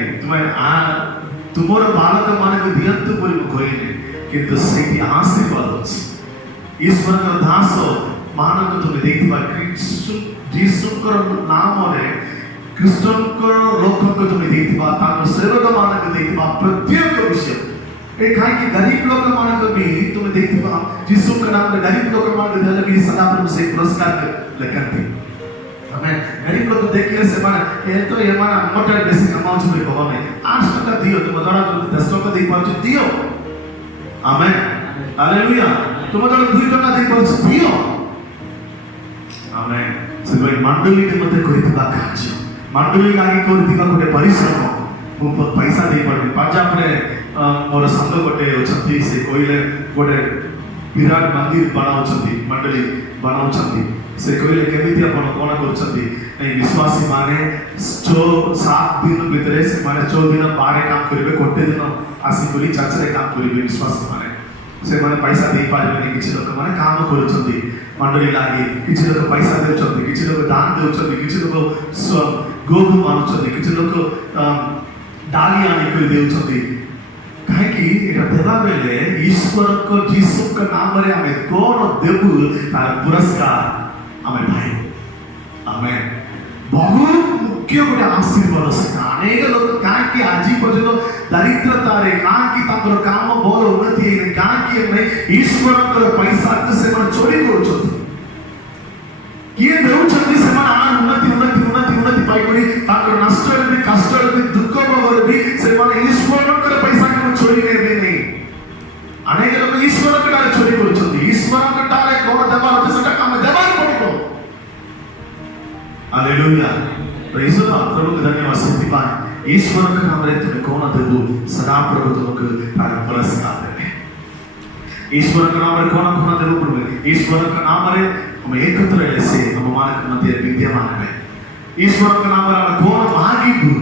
तुमर बालक माने को दियंतु बोली कहले किंतु सेठी आशीर्वाद अछि ईश्वर का दास मानक तुमे देखिबा कृष्ण जीसुकर नाम रे ख्रीष्टकर लोक को तुम देखिबा ताको सेवक मानक देखिबा प्रत्येक विषय ए काई कि गरीब लोक मानक भी तुम देखिबा यीशु के नाम रे गरीब लोक मानक देले भी सदा प्रभु से पुरस्कार लेकरती हमें गरीब लोग देखिए से माने ए तो ये माने मोटर बेसी कमाउछ बोली कहबो नहीं 8 टका दियो तुम जड़ा 10 टका दे पाछ दियो आमेन हालेलुया तुम जड़ा 2 टका दे पाछ दियो आमेन से भाई मंडली के मते करितबा कार्य मंडली लागी करथिबा गोटे परिश्रम मु पैसा दे पड़े पंजाब रे मोर संग गोटे अछंती से कोइले गोटे विराट मंदिर बनाउछंती मंडली बनाउछंती से कोइले केमिति अपन कोन करछंती नै विश्वासी माने 7 दिन भितरे से माने 14 दिन बारे काम करिवे गोटे दिन आसी कोली चर्च रे काम करिवे विश्वासी माने से माने पैसा दे पारे किसी लोक माने काम करूछंती मंडली लागी किसी लोक पैसा देउछंती किसी लोक दान देउछंती किसी लोक गोगु मानुछंती किसी लोक डाली आनी कर देउछंती काहे कि एटा देवा बेले ईश्वर को जीसु का नाम रे हमें कोन देबु तार पुरस्कार हमें भाई आमेन बहुत मुख्य गोटे आशीर्वाद से अनेक लोक काहे कि आजी पर्यंत दरिद्रता रे काहे कि ताकर काम बोल उन्नति नै काहे कि नै ईश्वर को पैसा से मन चोरी करूछंती किए देउछंती से मन आ उन्नति पाई करी ताकर नष्ट रे कष्ट रे दुख भोग रे से मन ईश्वर को पैसा के चोरी करबे नै अनेक लोक ईश्वर के डाले चोरी करूछंती ईश्वर के डाले कोन देवा होते सेटा काम देवा पड़ो हालेलुया प्रेज द लॉर्ड प्रभु के धन्यवाद स्तुति पाए ईश्वर के नाम रे तुम कोन देबु सदा प्रभु तुमको तार पुरस्कार देबे ईश्वर के नाम रे कोन देबु प्रभु ईश्वर के नाम रे हम एकत्र ऐसे हम मानक मध्य विद्यमान है ईश्वर के नाम रे हम कोन मागिबु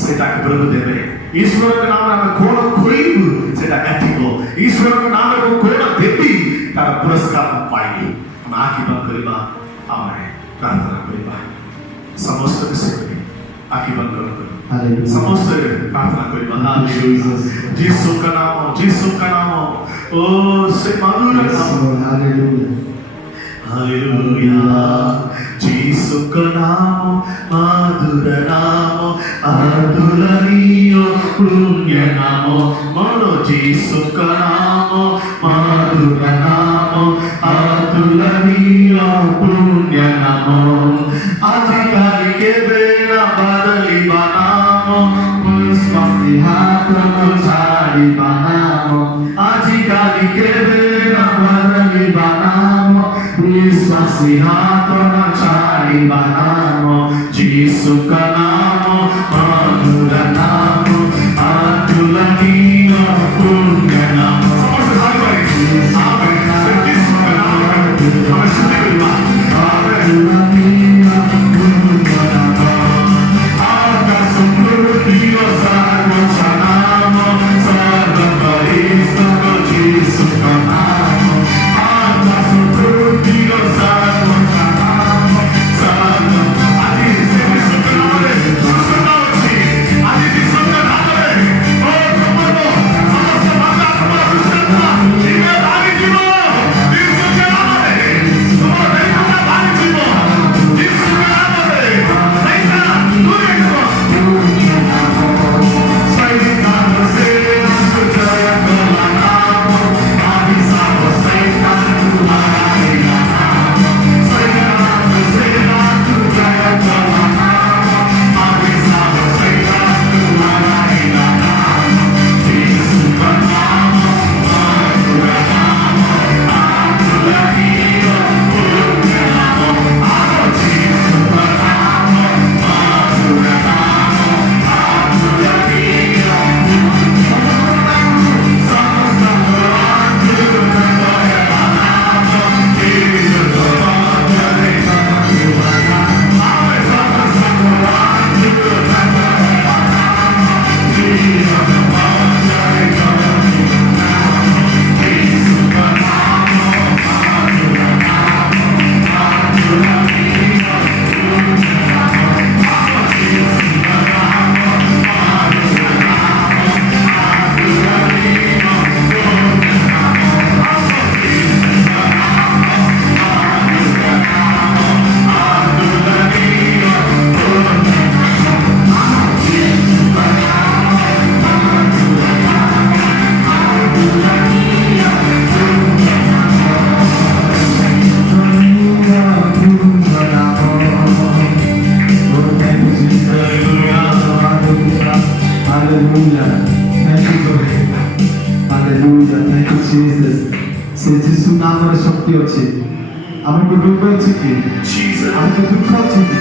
सेटा के प्रभु देबे ईश्वर के नाम रे हम कोन खोइबु सेटा काटिबो ईश्वर के नाम रे कोन देबी तार पुरस्कार पाइबु हम आखि बंद करबा आमेन प्रार्थना करबा समस्त विषय आखि बंद करो समस्त प्रार्थना करबा हालेलुया जीसु का नाम ओ से मधुर नाम हालेलुया जीसु का नाम मधुर नाम अतुलनीय पुण्य नाम मनो जीसु का नाम मधुर नाम अतुलनीय पुण्य नाम अधिकारी के बेड़ा बदली बनाओ पुष्पति हाथ झाड़ी बनाओ अधिकारी के बेड़ा बदली बनाओ पुष्पति हाथ झाड़ी बनाओ जीसु का नाम मधुर नाम अतुलनीय पुण्य नाम शक्ति अच्छी आमको रोग अच्छी कि आमको दुख अच्छी कि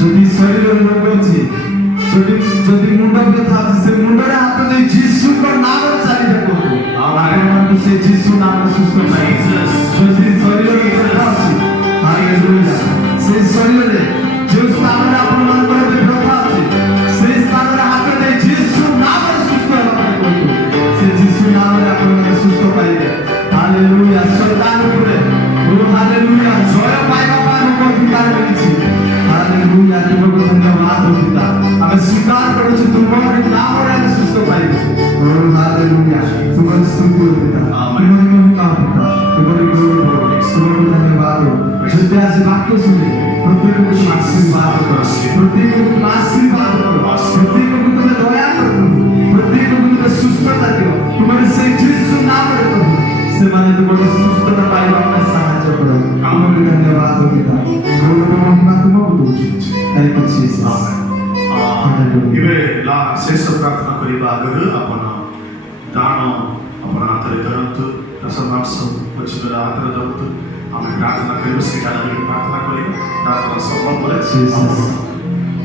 जदि शरीर रोग अच्छी जदि मुंड व्यथा अच्छी से मुंड रे हाथ दे यीशु को नाम रे चली जाको आमेन से यीशु नाम रे सुस्त जीसस जदि शरीर रे व्यथा अच्छी हालेलुया से शरीर रे जो स्थान रे अपन मन पर व्यथा अच्छी से स्थान रे हाथ दे यीशु नाम रे सुस्त से यीशु नाम रे अपन सुस्त पाई ହାଲେଲୁୟା ସନ୍ତାନ ଉପରେ ଓ ହାଲେଲୁୟା ଜୟ ପାଇବା ପାଇଁ ଆମକୁ ଅଧିକାର ମିଳିଛି ହାଲେଲୁୟା ତୁମକୁ ଧନ୍ୟବାଦ ପିତା ଆମେ ସ୍ୱୀକାର କରୁଛୁ ତୁମର ନାମରେ ଆମେ ସୁସ୍ଥ ପାଇବୁ ଓ ହାଲେଲୁୟା ତୁମର ସ୍ତୁତି ପିତା ତୁମର ମହିମା ପିତା ତୁମର ଗୌରବ ତୁମକୁ ଧନ୍ୟବାଦ ଯଦି ଆଜି ବାକ୍ୟ ଶୁଣି ପ୍ରତ୍ୟେକକୁ ତୁମ ଆଶୀର୍ବାଦ କର ପ୍ରତ୍ୟେକକୁ ତୁମ ଆଶୀର୍ବାଦ କର ପ୍ରତ୍ୟେକକୁ ତୁମେ ଦୟା କର ପ୍ରତ୍ୟେକକୁ ତୁମେ ସୁସ୍ଥତା ଦିଅ ତୁମର ସେଇ ଯୀଶୁ ନାମରେ ପ୍ରଭୁ ସେମାନେ ତୁମର ସୁସ୍ଥତା ପାଇବା ପାଇଁ ସାହାଯ୍ୟ କର ତୁମକୁ ଧନ୍ୟବାଦ ପିତା ଗୌରବ ମହିମା ତୁମକୁ ଦଉଛୁ ଥ୍ୟାଙ୍କ ୟୁ ଜିସସ୍ ଏବେ ଶେଷ ପ୍ରାର୍ଥନା କରିବା ଆଗରୁ ଆପଣ ଦାନ ଆପଣ ହାତରେ ଧରନ୍ତୁ ଦଶମାଂଶ ପଛରେ ହାତରେ ଧରନ୍ତୁ ଆମେ ପ୍ରାର୍ଥନା କରିବୁ ସେଇଟା ଲାଗି ପ୍ରାର୍ଥନା କରିବା ପ୍ରାର୍ଥନା ସରିଲା ପରେ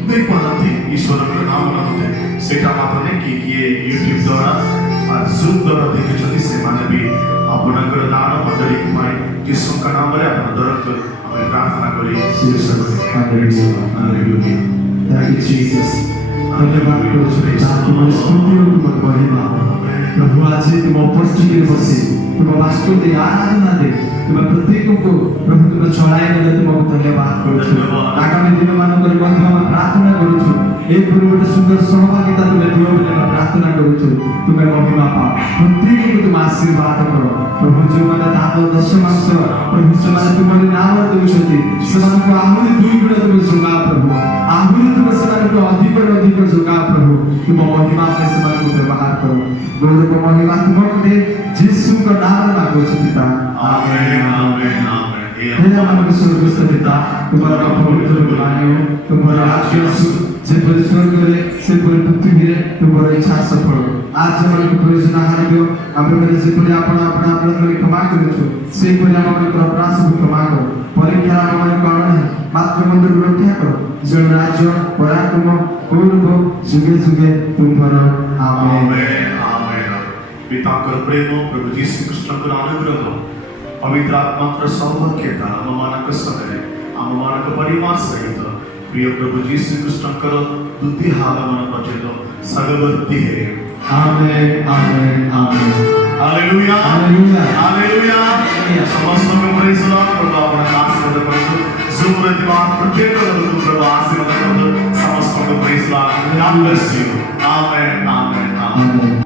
देखपाती ईश्वरको नाममा सेटा मात्र नै कि यूट्यूब द्वारा जूम द्वारा देखुछथि सेमाने भी आपणकर दान मण्डली कुमाई यीशुका नामले आपण दरत हामी प्रार्थना गरी हालेलुया थैंक यू जीसस धन्यवाद करूछु पिता तुमको स्तुति और तुमको महिमा प्रभु आज तुम उपस्थित बसी तुम वास्तव दे आराधना दे तुम प्रत्येक को प्रभु तुम चढ़ाई देले तुमको धन्यवाद करूछु आगामी दिन मानकर मध्य हम प्रार्थना करूछु एक पूर्व सुंदर सहभागिता तुमे दियो बोले हम प्रार्थना करूछु तुमे महिमा पाओ प्रत्येक को तुम आशीर्वाद करो प्रभु जो माने दान दशमांश प्रभु समाने तुमरे नाम देउछथि समाने को आहुरी दुई गुण तुम जोगा प्रभु आहुरी तुम समाने को अधिक जोगा प्रभु तुम महिमा में समाने को व्यवहार करो गौरव महिमा तुमको दे यीशु का नाम में मांगो पिता आमेन आमेन आमेन हे हमारे स्वर्गस्थ पिता तुम्हारा पवित्र बुलायो तुम्हारा राज्य जेपरि स्वर्ग रे सेपरि पृथ्वी रे तुम्हारा इच्छा सफल आज हमारे प्रयोजन आहार दियो हमरे जेपरि आपण आपण अपराध क्षमा करिछु सेपरि हमर अपराध सब क्षमा करो परीक्षा हमर कारण मात्र मंदिर रक्षा करो जन राज्य पराक्रम गौरव जुगे जुगे तुम्हारा आमेन आमेन पिताकर प्रेम प्रभु यीशु कृष्णकर अनुग्रह पवित्र आत्माकर सौभाग्यता आमମାନଙ୍କ ସଙ୍ଗରେ आमମାନଙ୍କ परिवार सहित प्रिय प्रभु यीशु कृष्णकर बुद्धि हागमन पर्यंत सर्ववृद्धि है आमेन आमेन आमेन हालेलुया हालेलुया हालेलुया समस्त को प्रेज लॉर्ड प्रभु आपन आशीर्वाद करतो सुमरे दिवान प्रत्येक लोक प्रभु आशीर्वाद करतो समस्त को praise Lord God bless you amen amen amen